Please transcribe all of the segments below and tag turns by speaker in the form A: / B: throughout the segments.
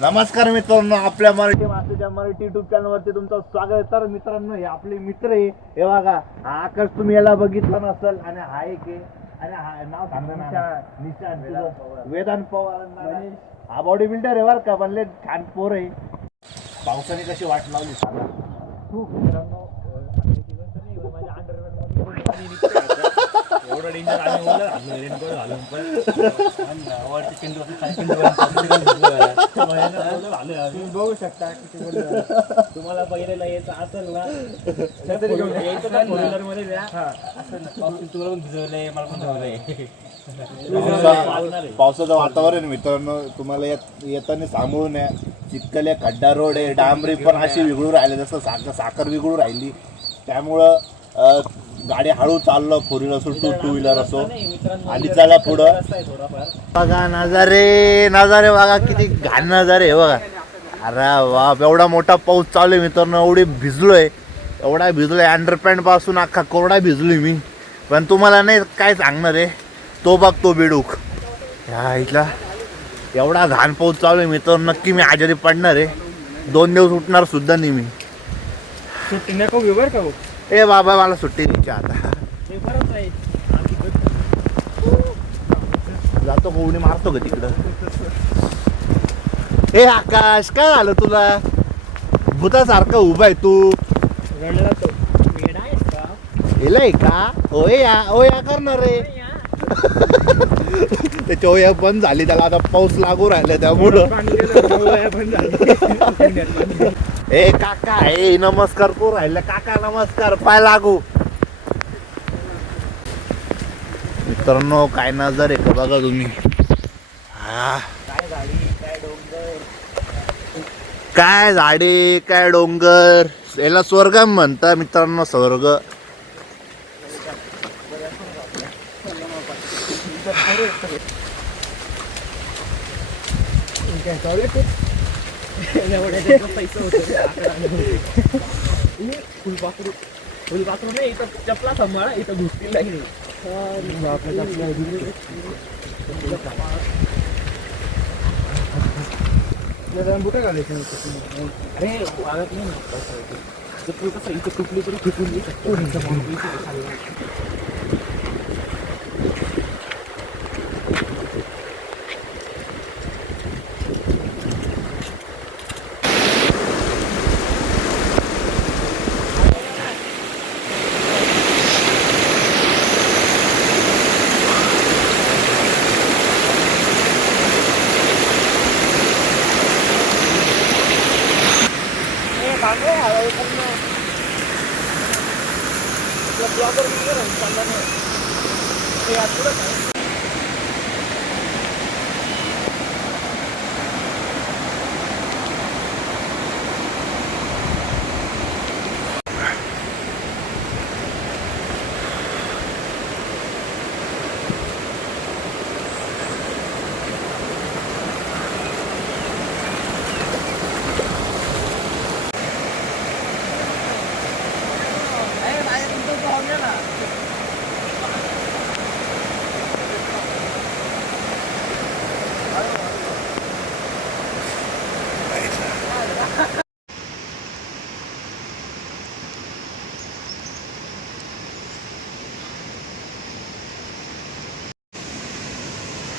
A: नमस्कार मित्रांनो आपल्या मराठी माणसाच्या मराठी युट्यूब चॅनल वरती तुमचं स्वागत आहे. तर मित्रांनो हे आपले मित्र आहे. हे बघा हा आकाश तुम्ही याला बघितलं नसेल आणि हा एक आहे. आणि हा नाव सांगा ना. निशान. तुझं वेदांत पवार. हा बॉडी बिल्डर आहे बरं का बनले छान पोर आहे. पावसाने कशी वाट लावली सांगा.
B: एवढं डेंजर आम्ही ओलं घालून रेनकोट घालून पण. वरती चिंटू खाली तुम्ही बघू शकता किती बोललो. तुम्हाला पहिलेला यायचं असेल ना. तर यायचं ना फोर व्हीलरमध्ये द्या असेल ना. पावसात तुला पण भिजवलंय मला पण भिजवलंय.
A: पावसा- पावसाचं वातावरण मित्रांनो. तुम्हाला येत- येताना सांभाळून या. चितकल्या खड्डा रोड आहे डांबरी पण अशी विघळू राहिले जसं साखर साखर विघळू राहिली. त्यामुळं अं, गाडी हळू चाललं फोर व्हीलर असो टू टू व्हीलर असो. आणि चला पुढं. बघा नजारे नजारे बघा किती घाण नजारे आहे बघा. अरे बाप एवढा मोठा पाऊस चालू आहे मित्रांनो एवढी भिजलोय. एवढा भिजलोय अंडरपॅन्टपासून अख्खा कोरडा भिजलोय मी. पण तुम्हाला नाही काय सांगणार आहे. तो बघ तो बिडूक. ह्या इथला एवढा घाण पाऊस चालू आहे मित्रांनो नक्की मी आजारी पडणार आहे. दोन दिवस उठणार सुद्धा नाही मी.
B: सुट्टी नको घेऊ बरं का हो.
A: ए बाबा मला सुट्टी द्यायची आता.
B: आहे
A: जातो कोणी मारतो का तिकडं. ए आकाश काय झालं तुला? भूतासारखं उभा आहे तू.
B: गेलाय का?
A: ओया का या ओ या करणार रे. त्याची ओया बंद झाली त्याला आता पाऊस लागू राहिला त्यामुळं. ए काका ए नमस्कार तू राहिला. काका नमस्कार पाय लागू. मित्रांनो काय नजर आहे का बघा तुम्ही? हा.
B: काय
A: झाडे काय डोंगर? याला स्वर्ग म्हणता मित्रांनो स्वर्ग.
B: फुलपाखरू फुलपाखरू नाही इथं चपला सांभाळा इथं घुसतील नाही बुटा घालायचं अरे वागत नाही ना तू कसं इथं तुटली तरी फिटून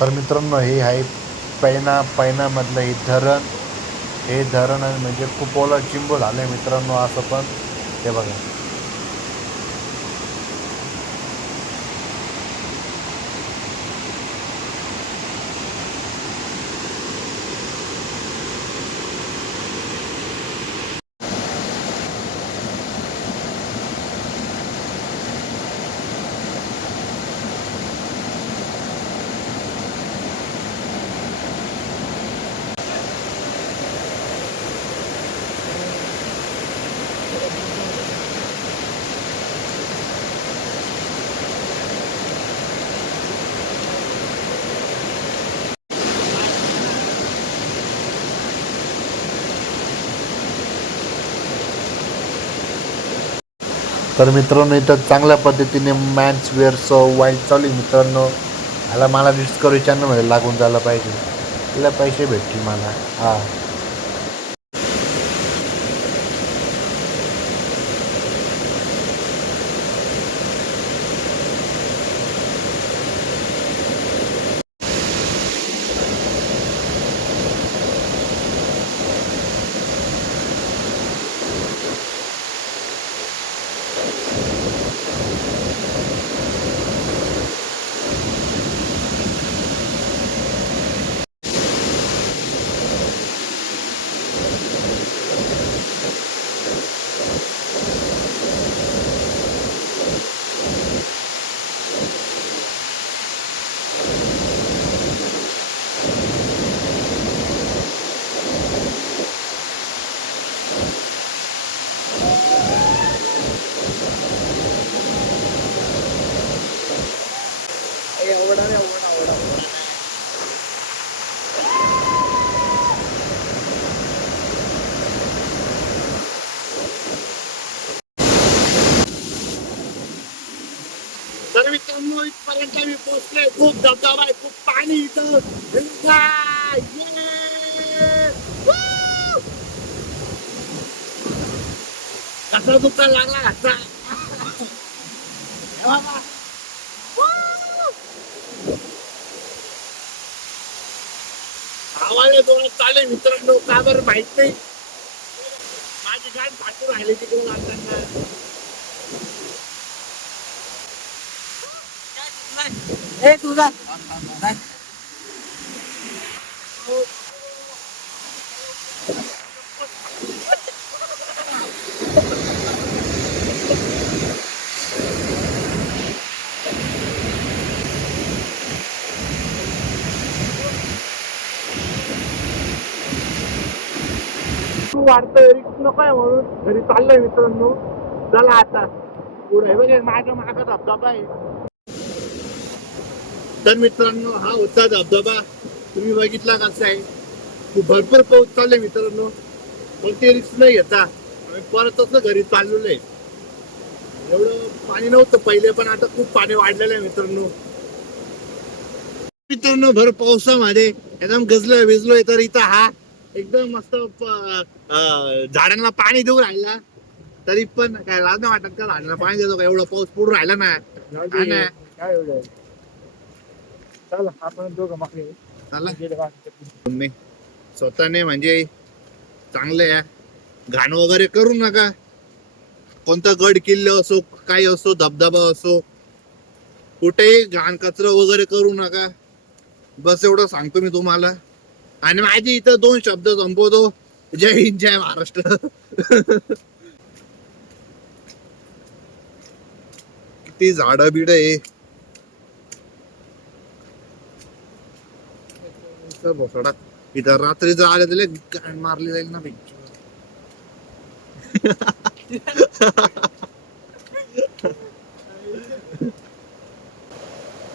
A: तर मित्रांनो हे आहे पैना पैनामधलं हे धरण. हे धरण म्हणजे खूप ओला चिंब झालं आहे मित्रांनो असं पण ते बघा. तर मित्रांनो इथं चांगल्या पद्धतीने मॅन्स वेअरचं वाईल्ड चालू आहे मित्रांनो. ह्याला मला डिस्कवरी चॅनलमध्ये लागून झालं पाहिजे. तिला पैसे भेटतील मला. हां.
C: तर मित्रांनो इथपर्यंत पोहोचलोय. खूप धबधबा आहे खूप पाणी इथं. Enjoy! कसा लागला? घासा आवाज दोन चाले मित्रांनो का बरं माहीत नाही? माझी गाडी फाटून राहिली तिकडून जाताना
B: ए तुझा
C: वाढतंय रिक्स नकोय म्हणून घरी चाललंय मित्रांनो. चला आता. पुढे. बघे माझ्या मागं धबधबा आहे. तर मित्रांनो हा होता धबधबा. तुम्ही बघितला कसा आहे? खूप भरपूर पाऊस चालले मित्रांनो. पण ते रिक्स नाही घेता. आम्ही परतच ना घरी चाललेलो आहे. एवढं पाणी नव्हतं पहिले पण आता खूप पाणी वाढलेलं आहे मित्रांनो. मित्रांनो भर पावसामध्ये एकदम गजलो भिजलोय तर इथं हा एकदम मस्त झाडांना पाणी देऊ राहिला. तरी पण काय लाज नाही वाटत का? झाडांना पाणी देतो का? एवढा पाऊस पडून राहिला ना. ना.
B: काय एवढं? चल आपण दोघं मागे
C: चला.
B: गेले बाकी.
A: तुम्ही स्वतःने म्हणजे चांगले आहे घाण वगैरे करू नका. कोणता गड किल्ले असो काही असो धबधबा असो कुठेही घाण कचरा वगैरे करू नका. बस एवढं सांगतो मी तुम्हाला. आणि माझी इथं दोन शब्द संपवतो. जय हिंद जय महाराष्ट्र. किती झाडं बिड आहे. भोसडा इथं रात्री जर आले तर गाण मारली जाईल ना भाई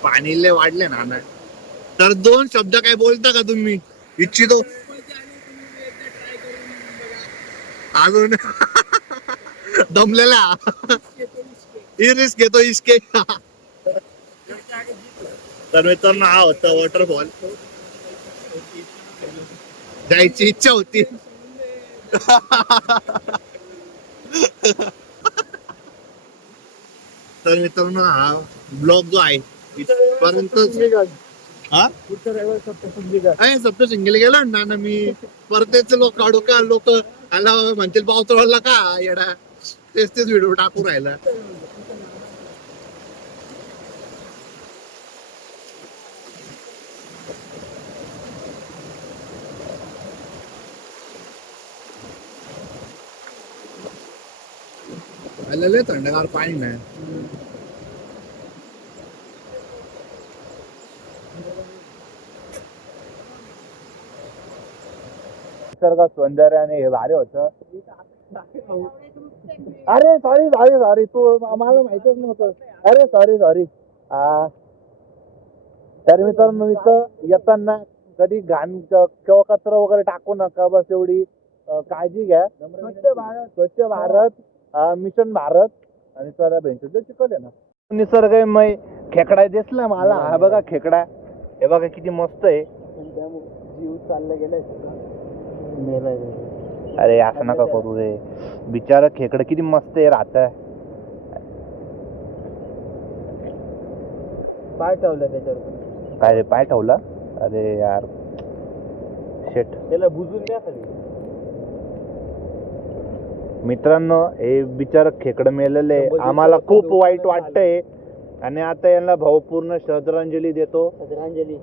A: पाणी लय वाढले ना ना. तर दोन शब्द काय बोलता का तुम्ही इच्छितो अजून दमलेला रिस्क घेतो इसके तर मित्रांनो हा होता वॉटरफॉल जायची इच्छा होती. तर मित्रांनो हा ब्लॉग जो आहे इथपर्यंत हा? आहे सप्त सिंगल गेलो ना ना मी परतेच लोक काढू का लोक आला म्हणतील पावतळला का? येडा. तेच तेच व्हिडिओ टाकू राहिला. അല്ലല്ലേ തണ്ടകാർ पाणी निसर्ग सौंदर्याने भारी होत. अरे सॉरी सॉरी सॉरी तू मला माहितच नव्हतं. अरे सॉरी सॉरी तर मित्रांनो इथं येताना कधी घाण किंवा कचरा वगैरे टाकू नका बस एवढी काळजी घ्या. स्वच्छ भारत स्वच्छ भारत. मिशन भारत आणि चला भेंचर चिकवले ना. निसर्गमय खेकडा दिसला मला. हा बघा खेकडा. हे बघा किती मस्त आहे.
B: जीव चालला गेलाय
A: अरे असं नका करू रे. बिचारा खेकडं किती मस्त आहे राहत
B: पाय ठेवलं त्याच्यावर.
A: काय रे पाय ठेवला? अरे यार. शेट.
B: त्याला बुजून द्या खाली
A: मित्रांनो हे बिचार खेकडं मेलेलं आम्हाला खूप वाईट वाटतंय. आणि आता यांना भावपूर्ण श्रद्धांजली देतो.
B: श्रद्धांजली.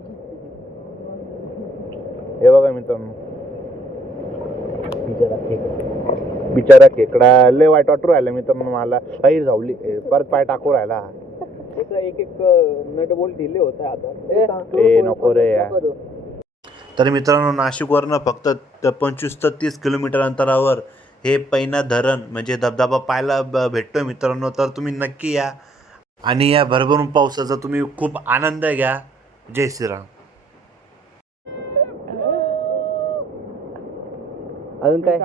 A: हे बघा मित्रांनो.
B: बिचारा खेकडा.
A: लय वाईट वाटू राहिला मित्रांनो मला. काही जावली ए, परत पाय टाकू राहिला.
B: एक एक नट बोल्ट ढिले होत आता.
A: ए, नको रे. यार. तर मित्रांनो नाशिकवरनं फक्त पंचवीस ते तीस किलोमीटर अंतरावर हे पैना धरण म्हणजे धबधबा पाहायला ब- भेटतोय मित्रांनो तर तुम्ही नक्की या. आणि या भरभरून पावसाचा तुम्ही खूप आनंद घ्या. जय श्रीराम.
B: अजून काय?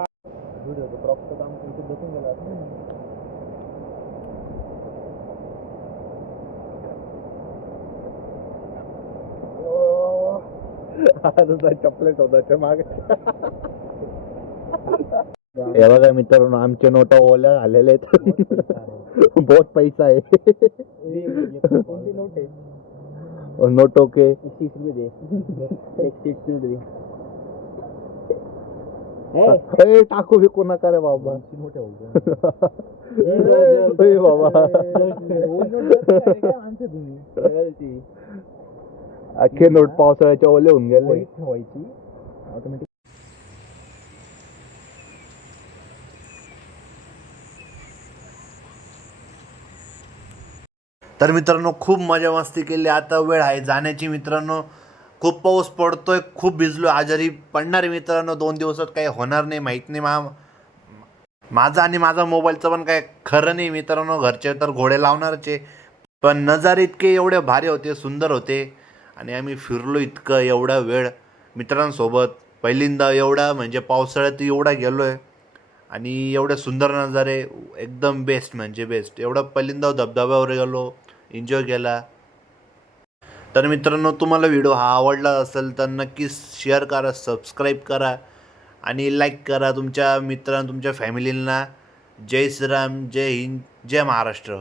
A: चपले चौदाच्या मागे. हे. बघा मित्रांनो आमचे नोटा ओल्या झालेले आहेत. बहुत पैसा आहे.
B: नोट आहे?
A: Note okay. टाकू बिकू नका रे बाबा? बाबा. अख्खे नोट पावसाळ्याच्या ओले होऊन गेले. तर मित्रांनो खूप मजा मस्ती केली. आता वेळ आहे जाण्याची. मित्रांनो खूप पाऊस पडतोय खूप भिजलो आजारी पडणार मित्रांनो दोन दिवसात काही होणार नाही माहीत नाही. मा माझा आणि माझा मोबाईलचं पण काय खरं नाही. मित्रांनो घरचे तर घोडे लावणारचे पण नजारे इतके एवढे भारी होते सुंदर होते. आणि आम्ही फिरलो इतकं एवढा वेळ मित्रांसोबत. पहिल्यांदा एवढा म्हणजे पावसाळ्यात एवढा गेलो आहे आणि एवढे सुंदर नजारे एकदम बेस्ट म्हणजे बेस्ट एवढा पहिल्यांदा धबधब्यावर गेलो. एन्जॉय केला. तर मित्रांनो तुम्हाला व्हिडिओ हा आवडला असेल तर नक्कीच शेअर करा सबस्क्राईब करा आणि लाईक करा तुमच्या मित्रांना तुमच्या फॅमिलींना जय श्रीराम जय हिंद जय महाराष्ट्र.